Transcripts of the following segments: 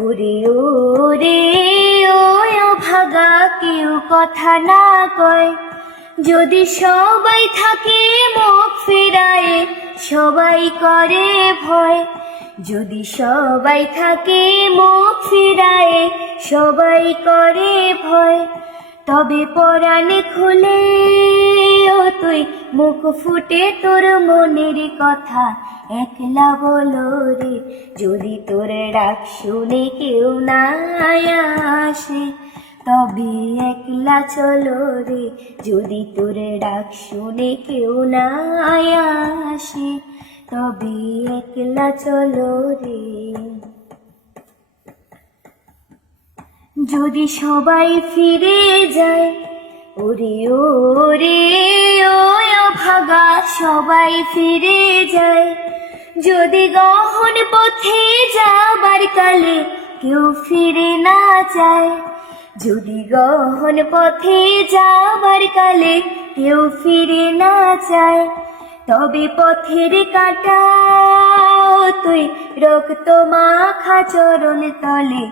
ওরে ওরে ও ভাগা কেউ কথা না কয়। যদি সবাই থাকে মুখ ফিরায়, সবাই করে ভয়। যদি সবাই থাকে মুখ ফিরায়, সবাই করে ভয়। তবে পরাণে খুলে তুই মুখ ফুটে তোর মনের কথা। একলা বলো রে, যদি তোর ডাক শুনে কেউ না আসে, তবে একলা চলো রে, যদি তোর ডাক শুনে কেউ না আসে, তবে একলা চলো রে। যদি সবাই ফিরে যায়, ওরে ওরে সবাই ফিরে যায়। যদি গহন পথে যাবার কালে কেউ ফিরে না যায়, যদি গহন পথে যাবার কালে কেউ ফিরে না যায়, তবে পথের কাটা তুই রক্ত মাখা চরণ তলে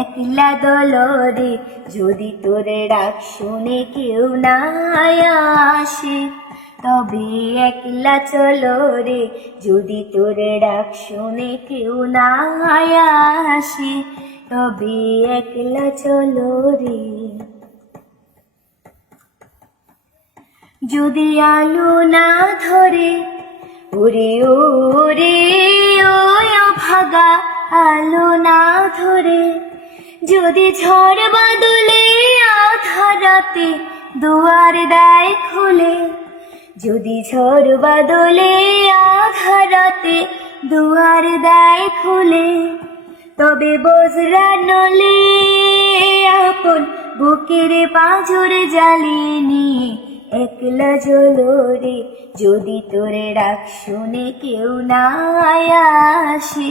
একলা দলরে। যদি তোরে ডাক শুনে কেউ না আসে তবে একলা চলো রে, যদি তোরে ডাক শুনে কেউ না আসে, তবে একলা চলো রে। যদি আলো না ধরে, ওরে ওরে ও ভাগা আলো না ধরে, যদি ঝড় বাদলে আধারাতে দুয়ার দেয় খুলে যদি ঝড় বাদলে আধারাতে দুয়ার দেয় খুলে, তবে বজরা নলে আপন বুকের পাঁজর জ্বালিয়ে নিয়ে একলা রে। যদি তোরে ডাক শুনে কেউ না আসে